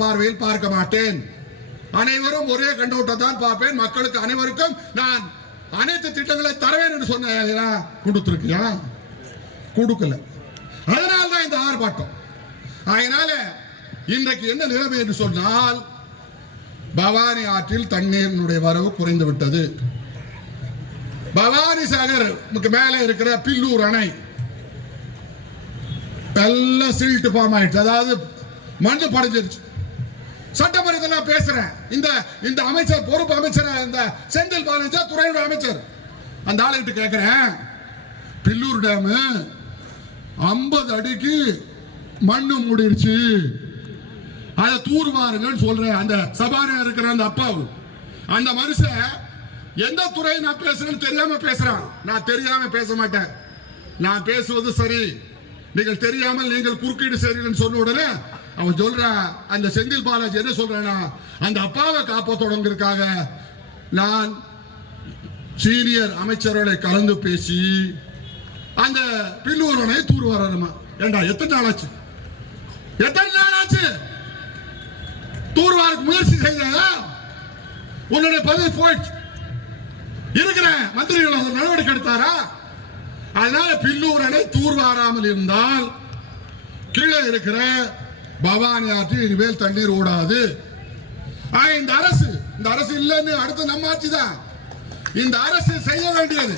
பார்வையில் பார்க்க மாட்டேன். அனைவரும் ஒரே கண்ணோட்டம் தான் பார்ப்பேன். மக்களுக்கு அனைவருக்கும் நான் அனைத்து திட்டங்களை தரவேன் என்று சொன்ன கொடுத்திருக்கியா? கொடுக்கல. அதனால தான் இந்த ஆர்ப்பாட்டம். அதனால இன்றைக்கு என்ன நிலைமை என்று சொன்னால், பவானி ஆற்றில் தண்ணீரினுடைய வரவு குறைந்து விட்டது. பவானி சாகர் மேலே இருக்கிற பில்லூர் அணை நல்ல சில்ட் ஃபார்ம் ஆயிடுச்சு, அதாவது மண்ணு படைஞ்சிருச்சு. சட்டமன்றத்தில் நான் பேசுறேன். இந்த அமைச்சர், பொறுப்பு அமைச்சர், இந்த செந்தில் பாலாஜி துறையுடைய அமைச்சர், அந்த ஆளுகிட்ட கேட்கிறேன், பில்லூர் டேம் 50 அடிக்கு மண்ணு மூடிருச்சு, அதை தூர்வாருங்கன்னு சொல்றேன். அந்த சபாரியா இருக்கிற அந்த அப்பாவு, அந்த மனுஷன் எந்த துறை நான் பேசுறேன்னு தெரியாம பேசுறான். நான் தெரியாம பேச மாட்டேன். நான் பேசுவது சரி, நீங்கள் தெரியாமல் நீங்கள் குறுக்கீடு செய்றீங்கன்னு சொன்ன உடனே அவன் சொல்ற, அந்த செந்தில் பாலாஜி என்ன சொல்றேன்னா, அந்த அப்பாவை காப்பாற்றோங்கிறதுக்காக நான் சீனியர் அமைச்சர்களை கலந்து பேசி அந்த பில்லூரனை தூர் வரணுமா? ஏண்டா எத்தனை நாள் ஆச்சு? தூர்வாருக்கு முயற்சி செய்த உன்னுடைய பதவி போயிடுச்சு. இருக்கிற மந்திரிகள் அந்த நடவடிக்கை எடுத்தாரா? அதனால பில்லூரனை தூர்வாராமல் இருந்தால் கீழே இருக்கிற பவானி ஆற்றில் இனிமேல் தண்ணீர் ஓடாது. இந்த அரசு இல்லைன்னு அடுத்து நம்ம ஆட்சி தான். இந்த அரசு செய்ய வேண்டியது,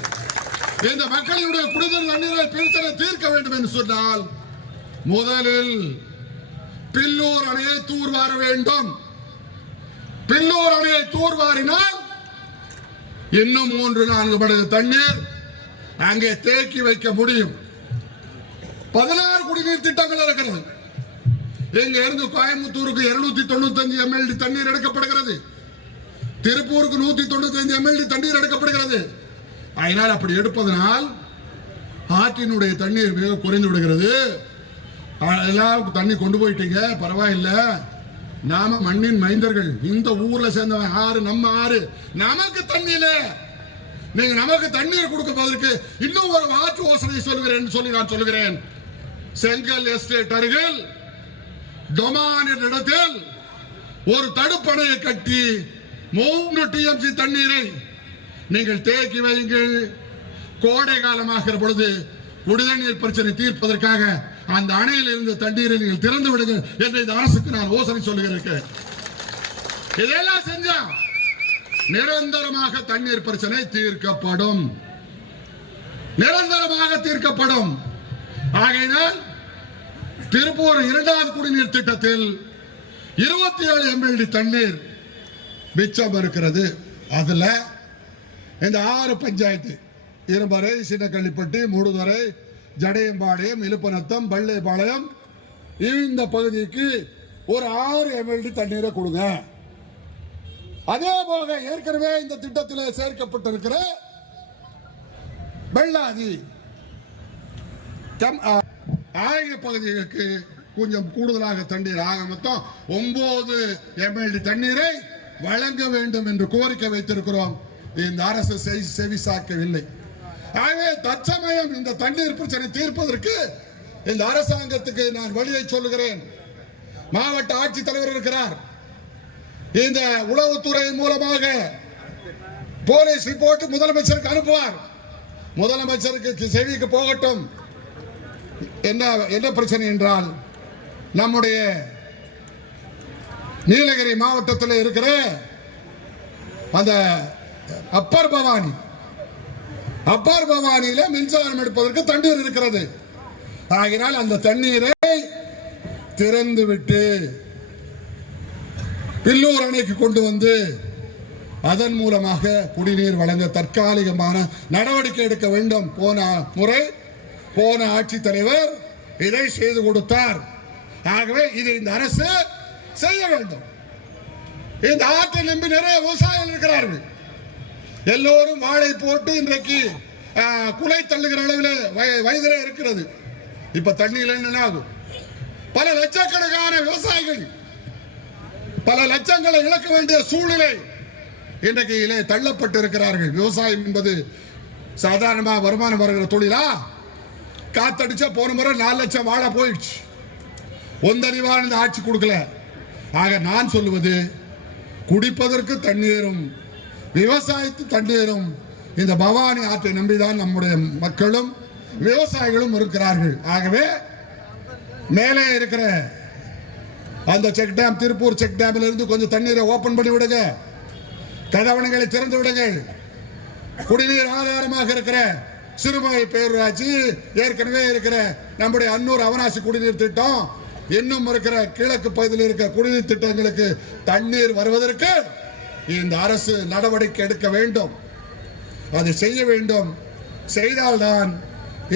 இந்த மக்களுடைய குடிநீர் தண்ணீரை பிரச்சனை தீர்க்க வேண்டும் என்று சொன்னால் முதலில் பில்லூர் அணையை தூர்வார வேண்டும். பில்லூர் அணையை தூர்வாரினால் இன்னும் 3-4 மடங்கு தண்ணீர் அங்கே தேக்கி வைக்க முடியும். 16 குடிநீர் திட்டங்கள் இருக்கிறது. இங்க இருந்து கோயம்புத்தூருக்கு 295 mld தண்ணீர் எடுக்கப்படுகிறது. திருப்பூருக்கு 195 mld தண்ணீர் எடுக்கப்படுகிறது. அதனால் அப்படி எடுப்பதனால் ஆற்றினுடைய தண்ணீர் மிக குறைந்து விடுகிறது. எல்லாருக்கும் தண்ணி கொண்டு போயிட்டீங்க, பரவாயில்ல. நாம மண்ணின் மைந்தர்கள், இந்த ஊர்ல சேர்ந்தவன் ஆறு, நம்ம ஆறு, நமக்கு தண்ணியில நீங்க நமக்கு தண்ணீர் கொடுப்பதற்கு இன்னும் ஒரு மாற்று யோசனை சொல்லுகிறேன் நான் சொல்லுகிறேன். செங்கல் எஸ்டேட் அருகில் டொமான் என்ற இடத்தில் ஒரு தடுப்பணையை கட்டி 3 TMC தண்ணீரை நீங்கள் தேக்கி வையுங்கள். கோடை காலமாகிற பொழுது குடிநீர் பிரச்சனை தீர்ப்பதற்காக அந்த அணையில் இருந்த தண்ணீரை நீங்கள் திறந்து விடுங்கள் என்று இந்த அரசுக்கு நான் யோசனை சொல்லுகிறேன். இதெல்லாம் செஞ்சா நிரந்தரமாக தண்ணீர் பிரச்சனை தீர்க்கப்படும், நிரந்தரமாக தீர்க்கப்படும். ஆகையினால் திருப்பூர் 2வது குடிநீர் திட்டத்தில் 27 mld தண்ணீர் மிச்சம் இருக்கிறது. அதுல இந்த 6 பஞ்சாயத்து, இரும்பறை, சின்னக்கள்ளிப்பட்டி, மூடுதுறை, ஜடையம்பாளையம், இலுப்பநத்தம், பள்ளிப்பாளையம், இந்த பகுதிக்கு ஒரு 6 mld தண்ணீரை கொடுங்க. அதே போக ஏற்கனவே இந்த திட்டத்தில் சேர்க்கப்பட்டிருக்கிற வெள்ளாதி ஆகிய பகுதிகளுக்கு கொஞ்சம் கூடுதலாக தண்ணீர், ஆக மொத்தம் 9 mld தண்ணீரை வழங்க வேண்டும் என்று கோரிக்கை வைத்திருக்கிறோம். இந்த அரசு செவி சாய்க்கவில்லை. ஆகவே தற்சமயம் இந்த தண்ணீர் பிரச்சனை தீர்ப்பதற்கு இந்த அரசாங்கத்துக்கு நான் வழியை சொல்லுகிறேன். மாவட்ட ஆட்சித்தலைவர் இருக்கிறார். இந்த உளவுத்துறை மூலமாக போலீஸ் ரிப்போர்ட் முதலமைச்சருக்கு அனுப்புவார். முதலமைச்சருக்கு செவிக்கு போகட்டும். என்ன பிரச்சனை என்றால், நம்முடைய நீலகிரி மாவட்டத்தில் இருக்கிற அந்த அப்பர் பவானியில மின்சாரம் எடுப்பதற்கு தண்ணீர் இருக்கிறது. ஆகினால் அந்த தண்ணீரை திறந்து விட்டு பில்லூர் அணைக்கு கொண்டு வந்து அதன் மூலமாக குடிநீர் வழங்க தற்காலிகமான நடவடிக்கை எடுக்க வேண்டும். போன ஆட்சித்தலைவர் இதை செய்து கொடுத்தார். ஆகவே இதை இந்த அரசு செய்ய வேண்டும். இந்த ஆற்றை நம்பி நிறைய விவசாயிகள் இருக்கிறார்கள். எல்லோரும் வாழை போட்டு இன்றைக்கு குலை தள்ளுகிற அளவில் வயதிலே இருக்கிறது. இப்ப தண்ணியில் என்ன ஆகும்? பல லட்சக்கணக்கான விவசாயிகள் பல லட்சங்களை இழக்க வேண்டிய சூழ்நிலை இன்றைக்கு தள்ளப்பட்டு இருக்கிறார்கள். விவசாயம் என்பது சாதாரணமா வருமானம் வருகிற தொழிலா? காத்தடிச்சா போன முறை 4 லட்சம் வாழை போயிடுச்சு. ஒந்த நிவாரண ஆட்சி கொடுக்கல. ஆக நான் சொல்லுவது, குடிப்பதற்கு தண்ணீரும் விவசாயத்து தண்ணீரும் இந்த பவானி ஆற்றை நம்பிதான் நம்முடைய மக்களும் விவசாயிகளும் இருக்கிறார்கள். ஆகவே மேலே இருக்கிற அந்த செக் டேம், திருப்பூர் செக் டேமில் இருந்து கொஞ்சம் தண்ணீரை ஓபன் பண்ணி விடுங்க, கதவணைகளை திறந்து விடுங்கள். குடிநீர் ஆதாரமாக இருக்கிற சிறுமுகை பேரூராட்சி, ஏற்கனவே இருக்கிற நம்முடைய அன்னூர் அவனாசி குடிநீர் திட்டம், இன்னும் இருக்கிற கிழக்கு பகுதியில் இருக்கிற குடிநீர் திட்டங்களுக்கு தண்ணீர் வருவதற்கு இந்த அரசு நடவடிக்கை எடுக்க வேண்டும். அதை செய்ய வேண்டும். செய்தால்தான்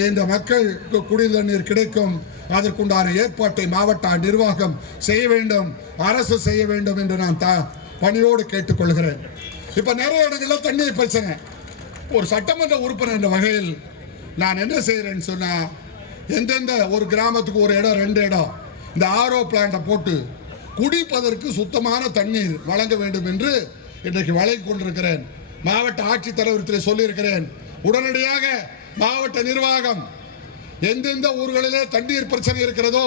இந்த மக்களுக்கு குடிநீர் தண்ணீர் கிடைக்கும். அதற்குண்டான ஏற்பாட்டை மாவட்ட நிர்வாகம் செய்ய வேண்டும், அரசு செய்ய வேண்டும் என்று நான் பணியோடு கேட்டுக்கொள்கிறேன். இப்ப நிறைய இடங்களில் தண்ணீர் பிரச்சனை. ஒரு சட்டமன்ற உறுப்பினர் என்ற வகையில் நான் என்ன செய்கிறேன்னு சொன்னா, எந்தெந்த ஒரு கிராமத்துக்கு ஒரு இடம் 2 இடம் இந்த ஆர்ஓ பிளான்ட்டை போட்டு குடிப்பதற்கு சுத்தமான தண்ணீர் வழங்க வேண்டும் என்று இன்றைக்கு வழங்கி கொண்டிருக்கிறேன். மாவட்ட ஆட்சித்தலைவரத்தில் சொல்லியிருக்கிறேன். உடனடியாக மாவட்ட நிர்வாகம் எந்தெந்த ஊர்களிலே தண்ணீர் பிரச்சனை இருக்கிறதோ,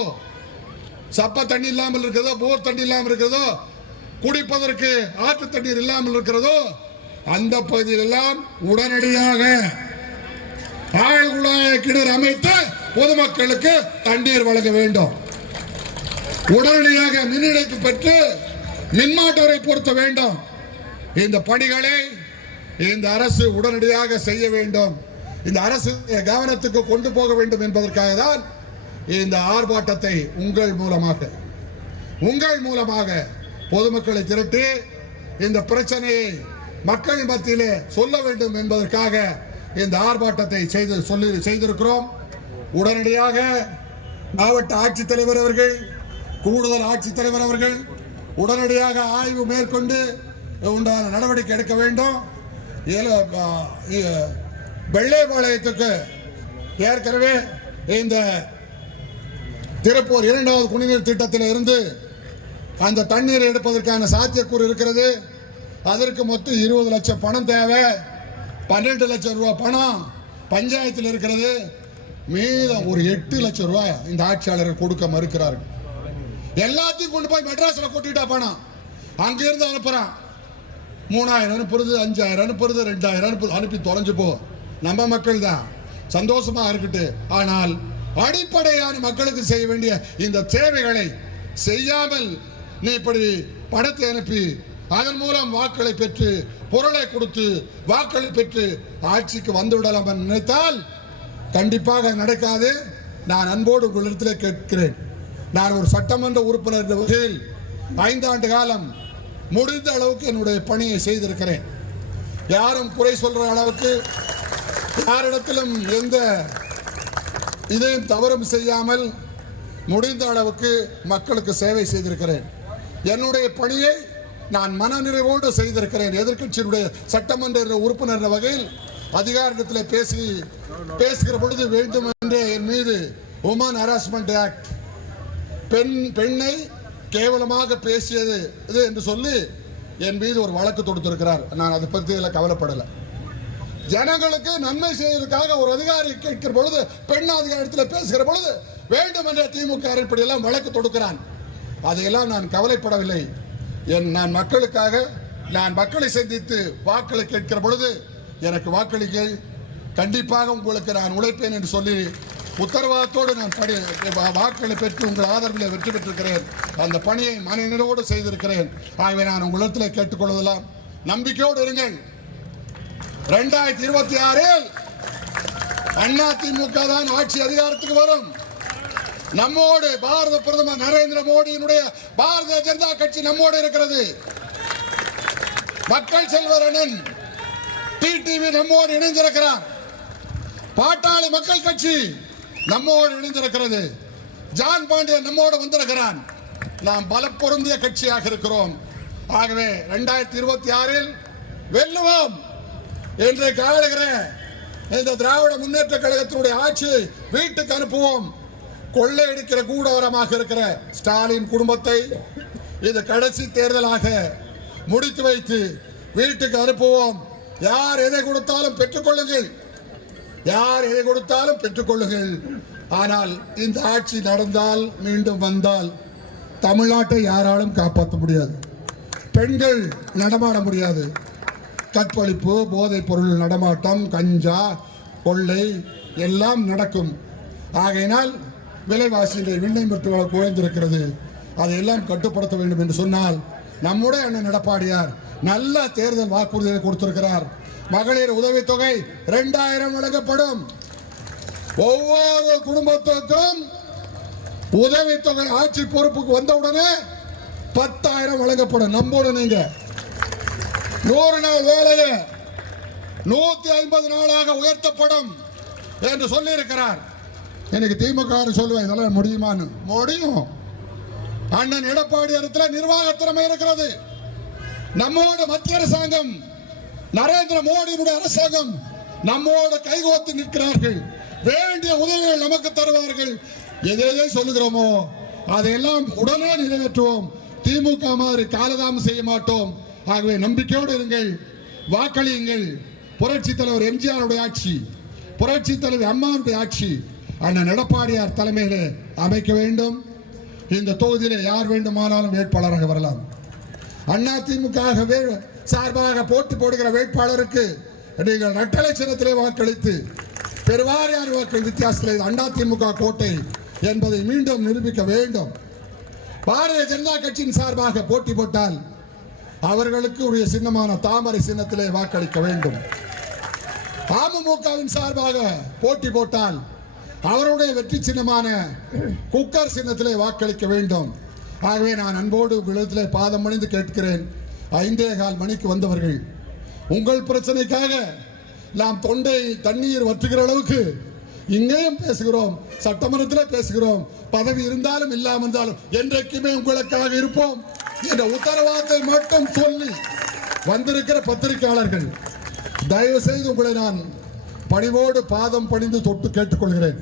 சப்ப தண்ணி இல்லாமல் இருக்கிறதோ, போர் தண்ணி இல்லாமல் இருக்கிறதோ, குடிப்பதற்கு ஆற்று தண்ணீர் இல்லாமல் இருக்கிறதோ, அந்த பகுதியிலெல்லாம் உடனடியாக ஆழ்குழாய் கிணறு அமைத்து பொதுமக்களுக்கு தண்ணீர் வழங்க வேண்டும். உடனடியாக மின் இணைப்பு பெற்று மின்மாட்டரை பொருத்த வேண்டும். இந்த பணிகளை இந்த அரசு உடனடியாக செய்ய வேண்டும். இந்த அரசு கவனத்துக்கு கொண்டு போக வேண்டும் என்பதற்காக தான் இந்த ஆர்ப்பாட்டத்தை உங்கள் மூலமாக பொதுமக்களை திரட்டி இந்த பிரச்சனையை மக்கள் மத்தியிலே சொல்ல வேண்டும் என்பதற்காக இந்த ஆர்ப்பாட்டத்தை செய்திருக்கிறோம். உடனடியாக மாவட்ட ஆட்சித்தலைவர் அவர்கள், கூடுதல் ஆட்சித்தலைவர் அவர்கள் உடனடியாக ஆய்வு மேற்கொண்டு உண்டான நடவடிக்கை எடுக்க வேண்டும். வெள்ளைப்பாளையத்துக்கு ஏற்கனவே இந்த திருப்பூர் 2வது குடிநீர் திட்டத்தில் இருந்து அந்த தண்ணீரை எடுப்பதற்கான சாத்தியக்கூறு இருக்கிறது. அதற்கு மொத்தம் 20 லட்சம் பணம் தேவை. 12 லட்சம் ரூபாய் பணம் பஞ்சாயத்தில் இருக்கிறது. மீதம் ஒரு 8 லட்சம் ரூபாய் இந்த ஆட்சியாளர்கள் கொடுக்க மறுக்கிறார்கள். எல்லாத்தையும் கொண்டு போய் மெட்ராஸ்ல கொட்டிட்டா பணம் அங்கிருந்து அனுப்புறான். 3000 அனுப்புறது, 5000 அனுப்புறது, 2000 அனுப்பி தொலைஞ்சு போ. நம்ம மக்கள் தான் சந்தோஷமா இருக்கட்டு. ஆனால் அடிப்படையான மக்களுக்கு செய்ய வேண்டிய இந்த சேவைகளை செய்யாமல் நீ இப்படி பணத்தை அனுப்பி அதன் மூலம் வாக்களை பெற்று பொருளை கொடுத்து வாக்களை பெற்று ஆட்சிக்கு வந்துவிடலாம் நினைத்தால் கண்டிப்பாக நடக்காது. நான் அன்போடு உங்களிடத்தில் கேட்கிறேன். நான் ஒரு சட்டமன்ற உறுப்பினர் என்ற வகையில் 5 ஆண்டு காலம் முடிந்த அளவுக்கு என்னுடைய பணியை செய்திருக்கிறேன். யாரும் குறை சொல்ற அளவுக்கு யாரிடத்திலும் எந்த இதையும் தவறும் செய்யாமல் முடிந்த அளவுக்கு மக்களுக்கு சேவை செய்திருக்கிறேன். என்னுடைய பணியை நான் மனநிறைவோடு செய்திருக்கிறேன். எதிர்க்கட்சியினுடைய சட்டமன்ற உறுப்பினர் வகையில் அதிகாரத்தில் பேசுகிற பொழுது வேண்டும் என்றே என் மீது உமன் ஹராஸ்மெண்ட் ஆக்ட், பெண்ணை கேவலமாக பேசியது இது என்று சொல்லி என் மீது ஒரு வழக்கு தொடுத்திருக்கிறார். நான் அதை பற்றி கவலைப்படலை. ஜனங்களுக்கு நன்மை செய்வதற்காக ஒரு அதிகாரி கேட்கிற பொழுது, பெண் அதிகாரத்தில் பேசுகிற பொழுது வேண்டும் என்ற திமுக இப்படியெல்லாம் வழக்கு தொடுக்கிறான். அதையெல்லாம் நான் கவலைப்படவில்லை. நான் மக்களுக்காக, நான் மக்களை சந்தித்து வாக்களை கேட்கிற பொழுது எனக்கு வாக்களிக்க கண்டிப்பாக உங்களுக்கு நான் உழைப்பேன் என்று சொல்லி உத்தரவாதத்தோடு நான் வாக்களை பெற்று உங்கள் ஆதரவில் வெற்றி பெற்றிருக்கிறேன். அந்த பணியை மனநிறைவோடு செய்திருக்கிறேன். ஆகவே நான் உங்களிடத்தில் கேட்டுக்கொள்வதெல்லாம் நம்பிக்கையோடு இருங்கள். 2026 அதிமுக தான் ஆட்சி அதிகாரத்துக்கு வரும். நம்மோடு பாரத பிரதமர் நரேந்திர மோடியினுடைய பாரதிய ஜனதா கட்சி நம்மோடு இருக்கிறது. மக்கள் செல்வர் அண்ணன் டிடிவி நம்மோடு இணைந்திருக்கிறார். பாட்டாளி மக்கள் கட்சி நம்மோடு இணைந்திருக்கிறது. ஜான் பாண்டியன் நம்மோடு வந்திருக்கிறான். நாம் பல பொருந்திய கட்சியாக இருக்கிறோம். ஆகவே 2026 வெல்லுவோம் என்று காணுகிற இந்த திராவிட முன்னேற்ற கழகத்தினுடைய ஆட்சியை வீட்டுக்கு அனுப்புவோம். கொள்ளையடிக்கிற கூடவரமாக இருக்கிற ஸ்டாலின் குடும்பத்தை இது கடைசி தேர்தலாக முடித்து வைத்து வீட்டுக்கு அனுப்புவோம். யார் எதை கொடுத்தாலும் பெற்றுக்கொள்ளுங்கள், யார் எதை கொடுத்தாலும் பெற்றுக்கொள்ளுங்கள். ஆனால் இந்த ஆட்சி நடந்தால், மீண்டும் வந்தால் தமிழ்நாட்டை யாராலும் காப்பாற்ற முடியாது. பெண்கள் நடமாட முடியாது. கற்பழிப்பு, போதைப் பொருள் நடமாட்டம், கஞ்சா, கொள்ளை எல்லாம் நடக்கும். ஆகையினால் விலைவாசி விண்ணை மற்றும் குறைந்திருக்கிறது. அதையெல்லாம் கட்டுப்படுத்த வேண்டும் என்று சொன்னால் நம்முடைய அண்ணன் எடப்பாடியார் நல்ல தேர்தல் வாக்குறுதியை கொடுத்திருக்கிறார். மகளிர் உதவித்தொகை 2000 வழங்கப்படும். ஒவ்வொரு குடும்பத்துக்கும் உதவித்தொகை ஆட்சி பொறுப்புக்கு வந்தவுடனே 10,000 வழங்கப்படும். நம்போடு நீங்க 100 நாள் வேலையை 150 நாளாக உயர்த்தப்படும் என்று சொல்லி இருக்கிறார். எனக்கு திமுக சொல்லுவேன், இதெல்லாம் முடியுமான்னு. முடியும். அண்ணன் எடப்பாடியார் நிர்வாக திறமை இருக்கிறது. நம்மோட மத்திய அரசாங்கம், நரேந்திர மோடியினுடைய அரசாங்கம் நம்மோட கைகோத்து நிற்கிறார்கள். வேண்டிய உதவிகள் நமக்கு தருவார்கள். எதை சொல்லுகிறோமோ அதையெல்லாம் உடனே நிறைவேற்றுவோம். திமுக மாதிரி காலதாமம் செய்ய மாட்டோம். ஆகவே நம்பிக்கையோடு இருங்கள், வாக்களியுங்கள். புரட்சி தலைவர் எம்ஜிஆருடைய ஆட்சி, புரட்சி தலைவர் அம்மாவுடைய ஆட்சி அண்ணன் எடப்பாடியார் தலைமையிலே அமைக்க வேண்டும். இந்த தொகுதியிலே யார் வேண்டுமானாலும் வேட்பாளராக வரலாம். அண்ணா திமுக சார்பாக போட்டி போடுகிற வேட்பாளருக்கு நீங்கள் இரட்டை சின்னத்திலே வாக்களித்து பெருவாரியான வாக்கு வித்தியாசத்தில் அண்ணா திமுக கோட்டை என்பதை மீண்டும் நிரூபிக்க வேண்டும். பாரதிய ஜனதா கட்சியின் சார்பாக போட்டி போட்டால் அவர்களுக்கு உரிய சின்னமான தாமரை சின்னத்திலே வாக்களிக்க வேண்டும். அமமுகவின் சார்பாக போட்டி போட்டால் அவருடைய வெற்றி சின்னமான குக்கர் சின்னத்திலே வாக்களிக்க வேண்டும். ஆகவே நான் அன்போடு உங்களிடத்திலே பாதம் பணிந்து கேட்கிறேன். 5:15 மணிக்கு வந்தவர்கள் உங்கள் பிரச்சனைக்காக நாம் தொண்டை தண்ணீர் வற்றுகிற அளவுக்கு இங்கேயும் பேசுகிறோம், சட்டமன்றத்தில் பேசுகிறோம். பதவி இருந்தாலும் இல்லாமல் இருந்தாலும் என்றைக்குமே உங்களுக்காக இருப்போம் என்ற உத்தரவாதத்தை மட்டும் சொல்லி வந்திருக்கிற பத்திரிகையாளர்கள், தயவு செய்து உங்களை நான் பணிவோடு பாதம் பணிந்து தொட்டு கேட்டுக்கொள்கிறேன்.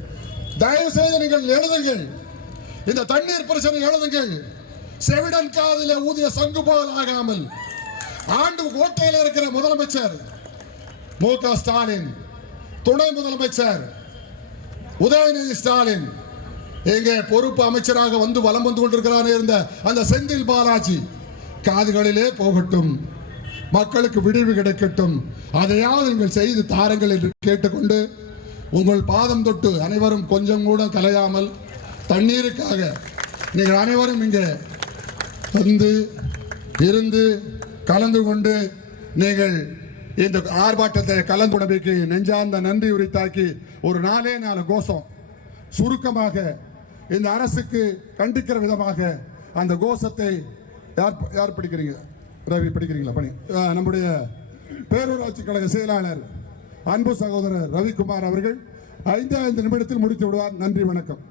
தயவு செய்து நீங்கள் எழுதுங்கள், இந்த தண்ணீர் பிரச்சனை எழுதுங்கள். செவிடன் காதிலே ஊதிய சங்கு போல் ஆகாமல் ஆண்டு கோட்டையில் இருக்கிற முதலமைச்சர் மு.க. ஸ்டாலின், துணை முதலமைச்சர் உதயநிதி ஸ்டாலின், எங்கே பொறுப்பு அமைச்சராக வந்து வலம் வந்து கொண்டிருக்கிறார் இருந்த அந்த செந்தில் பாலாஜி காதுகளிலே போகட்டும், மக்களுக்கு விடிவு கிடைக்கட்டும். அதையாவது நீங்கள் செய்து தாருங்கள் என்று கேட்டுக்கொண்டு உங்கள் பாதம் தொட்டு அனைவரும் கொஞ்சம் கூட கலையாமல் தண்ணீருக்காக நீங்கள் அனைவரும் இங்கே வந்து இருந்து கலந்து கொண்டு நீங்கள் இந்த ஆர்ப்பாட்டத்தை கலந்துடமைக்கு நெஞ்சார்ந்த நன்றி உரித்தாக்கி ஒரு 4 கோஷம் சுருக்கமாக இந்த அரசுக்கு கண்டிக்கிற விதமாக அந்த கோஷத்தை யார் படிக்கிறீங்க? ரவி படிக்கிறீங்களா? பணி நம்முடைய பேரூராட்சி கழக செயலாளர் அன்பு சகோதரர் ரவிக்குமார் அவர்கள் 5 நிமிடத்தில் முடித்து விடுவார். நன்றி, வணக்கம்.